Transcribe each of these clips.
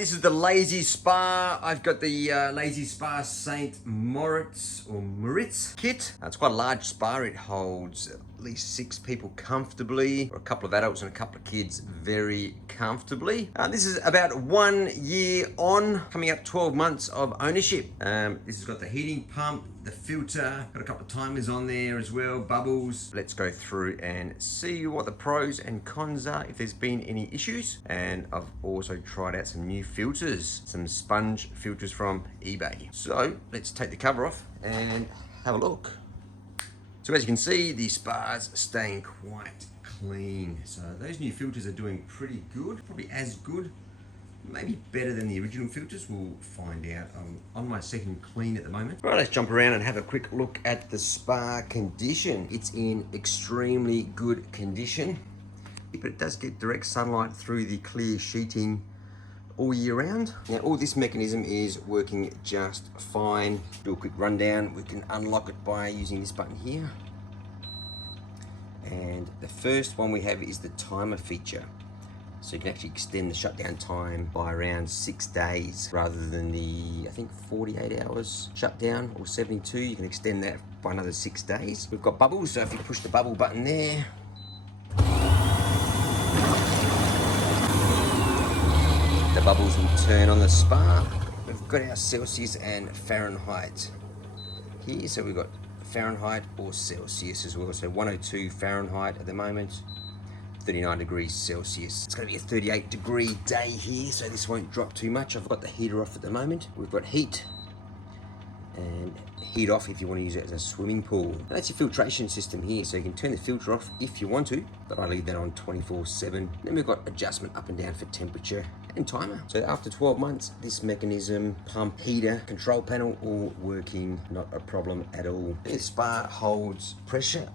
This is the Lay Z Spa. I've got the Lay Z Spa St. Moritz or Moritz kit. It's quite a large spa. It holds at least 6 people comfortably, or a couple of adults and a couple of kids very comfortably. This is about 1 year on, coming up 12 months of ownership. This has got the heating pump, the filter, got a couple of timers on there as well, bubbles. Let's go through and see what the pros and cons are, if there's been any issues. And I've also tried out some new filters, some sponge filters from eBay. So let's take the cover off and have a look. So as you can see, the spa's staying quite clean. So those new filters are doing pretty good, probably as good, maybe better than the original filters. We'll find out. I'm on my second clean at the moment. Right, let's jump around and have a quick look at the spa condition. It's in extremely good condition, but it does get direct sunlight through the clear sheeting all year round. Now all this mechanism is working just fine. Do a quick rundown. We can unlock it by using this button here. And the first one we have is the timer feature. So you can actually extend the shutdown time by around 6 days rather than the, I think, 48 hours shutdown or 72. You can extend that by another 6 days. We've got bubbles, so if you push the bubble button there, the bubbles will turn on the spa. We've got our Celsius and Fahrenheit here. So we've got Fahrenheit or Celsius as well. So 102 Fahrenheit at the moment, 39 degrees Celsius. It's going to be a 38 degree day here, so this won't drop too much. I've got the heater off at the moment. We've got heat and heat off if you want to use it as a swimming pool. And that's your filtration system here, so you can turn the filter off if you want to, but I leave that on 24/7. Then we've got adjustment up and down for temperature and timer. So after 12 months, this mechanism, pump, heater, control panel, all working, not a problem at all. This spa holds pressure.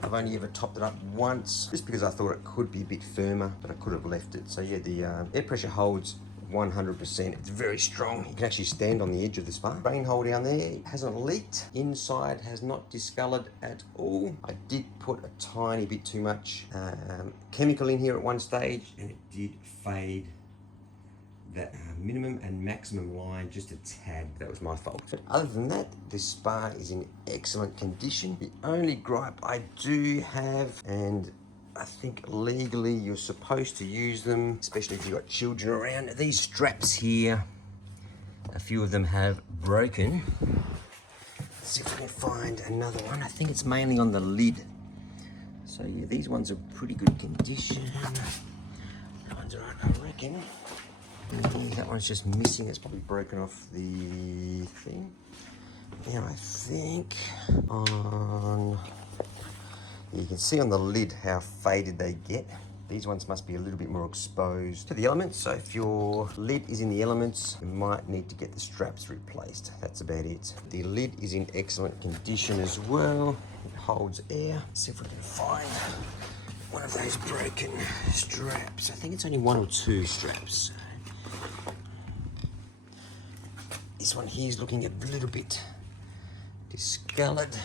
I've only ever topped it up once, just because I thought it could be a bit firmer, but I could have left it. So yeah, the air pressure holds 100%. It's very strong. You can actually stand on the edge of the spa. Drain hole down there hasn't leaked. Inside has not discolored at all. I did put a tiny bit too much chemical in here at one stage, and it did fade that minimum and maximum line just a tad. That was my fault. But other than that, this spa is in excellent condition. The only gripe I do have, and I think legally you're supposed to use them, especially if you've got children around. These straps here, a few of them have broken. Let's see if we can find another one. I think it's mainly on the lid. So yeah, these ones are pretty good condition. That one's alright, I reckon. That one's just missing. It's probably broken off the thing. Now I think on, you can see on the lid how faded they get. These ones must be a little bit more exposed to the elements. So if your lid is in the elements, you might need to get the straps replaced. That's about it. The lid is in excellent condition as well. It holds air. Let's see if we can find one of those broken straps. I think it's only 1 or 2 straps. This one here is looking a little bit discolored.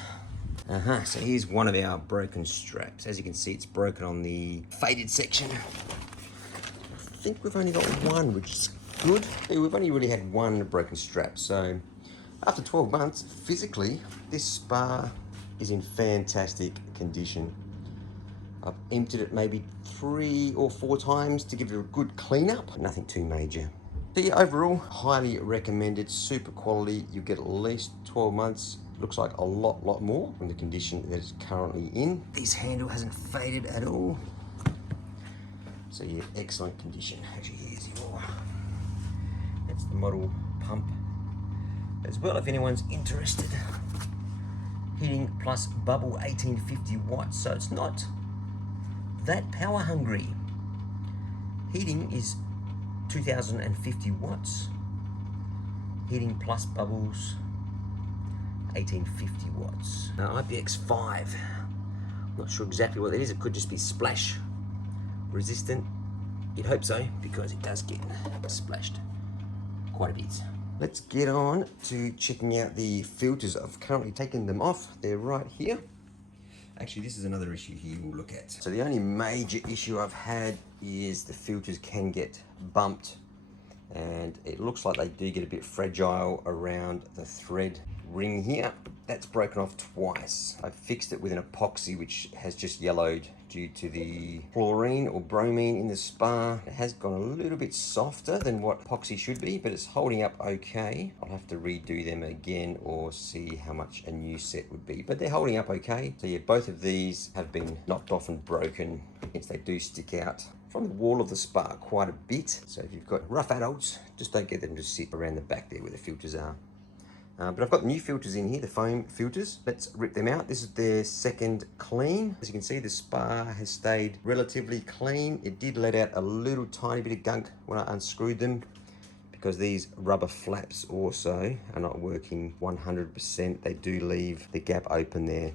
So here's one of our broken straps. As you can see, it's broken on the faded section. I think we've only got one, which is good. We've only really had one broken strap. So after 12 months, physically, this spa is in fantastic condition. I've emptied it maybe 3 or 4 times to give it a good cleanup. Nothing too major. So yeah, overall, highly recommended, super quality. You get at least 12 months. Looks like a lot more from the condition that it's currently in. This handle hasn't faded at all. So yeah, excellent condition. Actually, here's your, that's the model pump as well, if anyone's interested. Heating plus bubble, 1850 watts, so it's not that power hungry. Heating is 2050 watts. Heating plus bubbles, 1850 watts. IPX5, not sure exactly what that is. It could just be splash resistant. You'd hope so, because it does get splashed quite a bit. Let's get on to checking out the filters. I've currently taken them off. They're right here. Actually, this is another issue here we'll look at. So the only major issue I've had is the filters can get bumped and it looks like they do get a bit fragile around the thread ring here. That's broken off twice. I fixed it with an epoxy which has just yellowed due to the chlorine or bromine in the spa. It has gone a little bit softer than what epoxy should be, but it's holding up okay. I'll have to redo them again or see how much a new set would be, but they're holding up okay. So yeah, both of these have been knocked off and broken, hence they do stick out from the wall of the spa quite a bit. So if you've got rough adults, just don't get them to sit around the back there where the filters are. But I've got new filters in here, the foam filters. Let's rip them out. This is their second clean. As you can see, the spa has stayed relatively clean. It did let out a little tiny bit of gunk when I unscrewed them, because these rubber flaps also are not working 100%. They do leave the gap open there.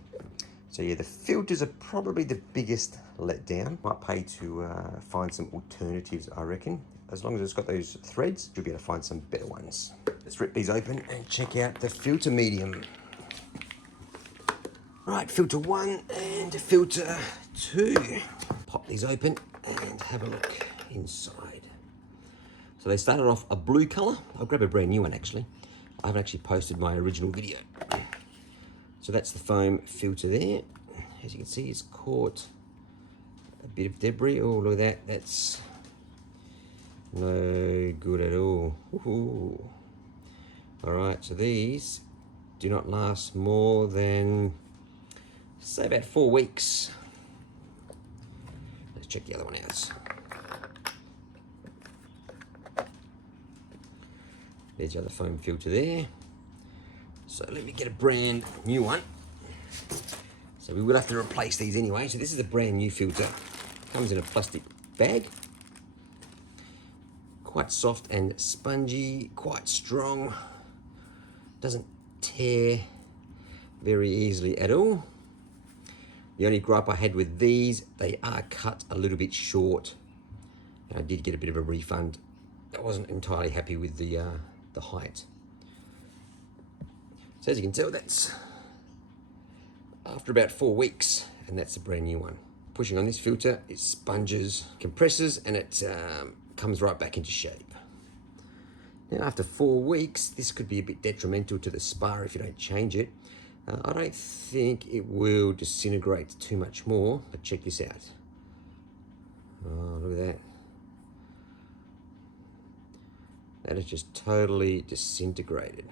So yeah, the filters are probably the biggest letdown. Might pay to find some alternatives, I reckon. As long as it's got those threads, you'll be able to find some better ones. Let's rip these open and check out the filter medium. Right, filter 1 and filter 2. Pop these open and have a look inside. So they started off a blue color. I'll grab a brand new one actually. I haven't actually posted my original video. So that's the foam filter there. As you can see, it's caught a bit of debris. Oh, look at that. That's no good at all. Ooh. All right, so these do not last more than, say, about 4 weeks. Let's check the other one out. There's the other foam filter there. So let me get a brand new one. So we will have to replace these anyway. So this is a brand new filter. Comes in a plastic bag. Quite soft and spongy, quite strong. Doesn't tear very easily at all. The only gripe I had with these, they are cut a little bit short. And I did get a bit of a refund. I wasn't entirely happy with the height. So as you can tell, that's after about 4 weeks, and that's a brand new one. Pushing on this filter, it sponges, compresses, and it comes right back into shape. Now after 4 weeks, this could be a bit detrimental to the spa if you don't change it. I don't think it will disintegrate too much more, but check this out. Oh, look at that. That is just totally disintegrated.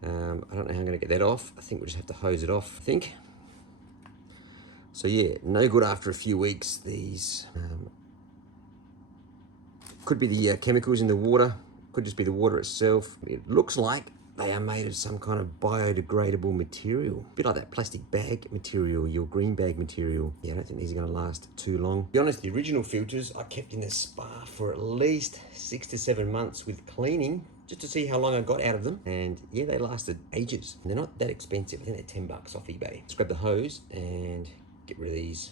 I don't know how I'm gonna get that off. I think we'll just have to hose it off, I think. So yeah, no good after a few weeks. These could be the chemicals in the water, could just be the water itself. It looks like they are made of some kind of biodegradable material. A bit like that plastic bag material, your green bag material. Yeah, I don't think these are gonna last too long. To be honest, the original filters I kept in the spa for at least 6 to 7 months with cleaning, just to see how long I got out of them. And yeah, they lasted ages. And they're not that expensive. I think they're 10 bucks off eBay. Let's grab the hose and get rid of these.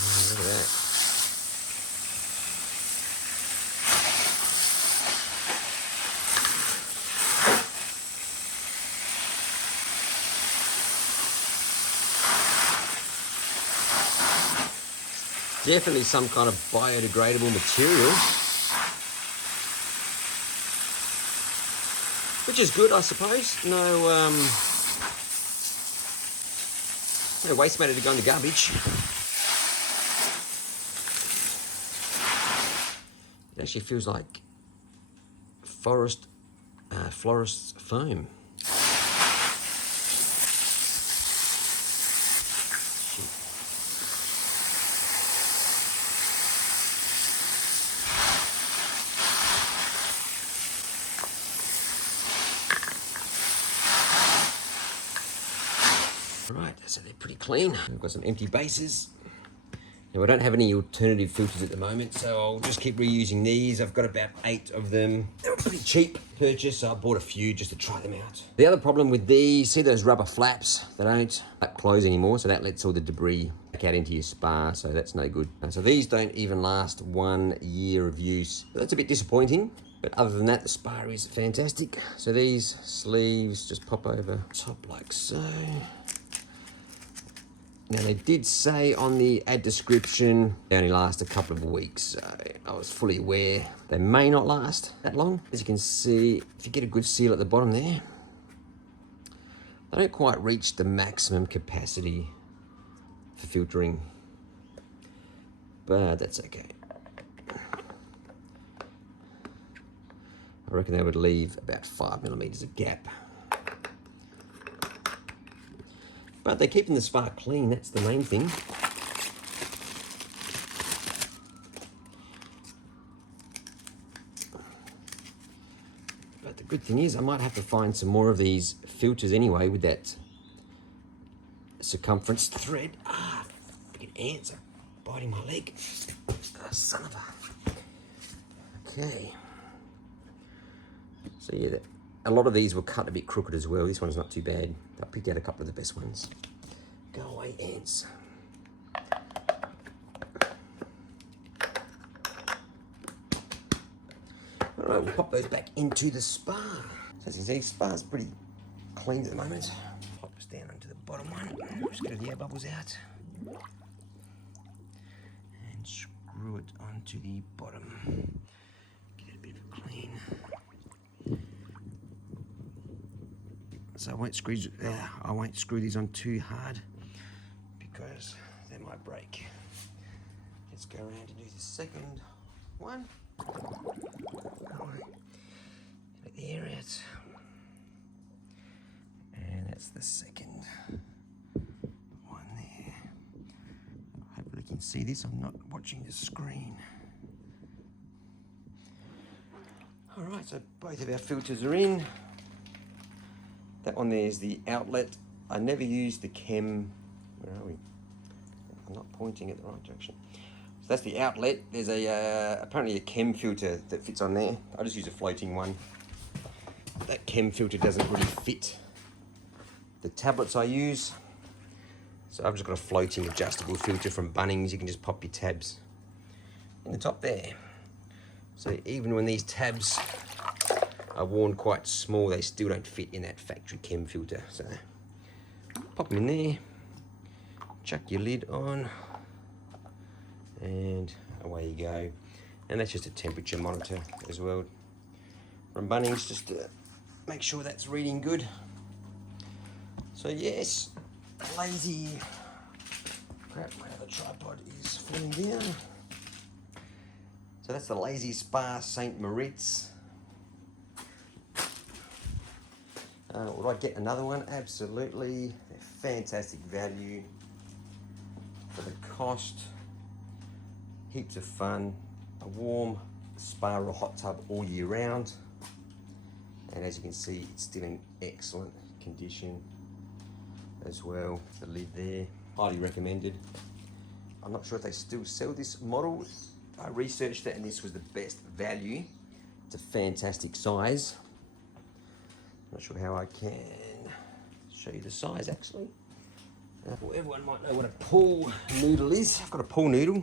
Oh, look at that. Definitely some kind of biodegradable material, which is good, I suppose. No waste matter to go in the garbage. It actually feels like florist's foam. Right, so they're pretty clean. We've got some empty bases. Now I don't have any alternative filters at the moment, so I'll just keep reusing these. I've got about 8 of them. They were pretty cheap purchase, so I bought a few just to try them out. The other problem with these, see those rubber flaps? They don't close anymore, so that lets all the debris back out into your spa, so that's no good. So these don't even last 1 year of use. That's a bit disappointing. But other than that, the spa is fantastic. So these sleeves just pop over top like so. Now they did say on the ad description they only last a couple of weeks, so I was fully aware they may not last that long. As you can see, if you get a good seal at the bottom there, they don't quite reach the maximum capacity for filtering, but that's okay. I reckon they would leave about 5 millimeters of gap. But they're keeping the spa clean, that's the main thing. But the good thing is I might have to find some more of these filters anyway with that circumference thread. Ah, freaking ants are biting my leg. Oh, son of a... Okay. So yeah, a lot of these were cut a bit crooked as well. This one's not too bad. I picked out a couple of the best ones. Go away, ants. All right, we'll pop those back into the spa. So as you can see, spa's pretty clean at the moment. Pop this down onto the bottom one. Just get the air bubbles out. And screw it onto the bottom. Get a bit of a clean. So I won't screw these on too hard because they might break. Let's go around to do the second one. Get the air out. And that's the second one there. Hopefully you can see this. I'm not watching the screen. All right, so both of our filters are in. That one there is the outlet. I never used the chem. Where are we? I'm not pointing at the right direction. So that's the outlet. There's a apparently a chem filter that fits on there. I just use a floating one. That chem filter doesn't really fit the tablets I use. So I've just got a floating adjustable filter from Bunnings. You can just pop your tabs in the top there. So even when these tabs are worn quite small, they still don't fit in that factory chem filter. So pop them in there, chuck your lid on, and away you go. And that's just a temperature monitor as well from Bunnings, just to make sure that's reading good. So yes, lazy. Crap, my other tripod is falling down. So that's the Lay Z Spa St. Moritz. Would I get another one? Absolutely. They're fantastic value for the cost. Heaps of fun. A warm spa or hot tub all year round. And as you can see, it's still in excellent condition as well. The lid there, highly recommended. I'm not sure if they still sell this model. I researched it and this was the best value. It's a fantastic size. Not sure how I can show you the size actually. Well, everyone might know what a pool noodle is. I've got a pool noodle.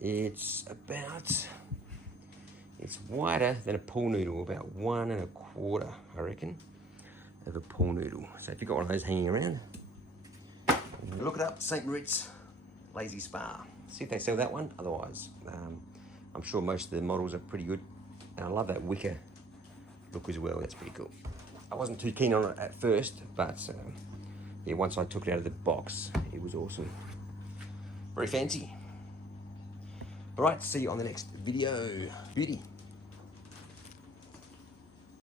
It's wider than a pool noodle, about 1 1/4, I reckon, of a pool noodle. So if you've got one of those hanging around, look it up, St. Moritz Lay Z Spa. See if they sell that one. Otherwise, I'm sure most of the models are pretty good. And I love that wicker look as well. That's pretty cool. I wasn't too keen on it at first, but yeah, once I took it out of the box, it was awesome. Very fancy. All right, see you on the next video. Beauty.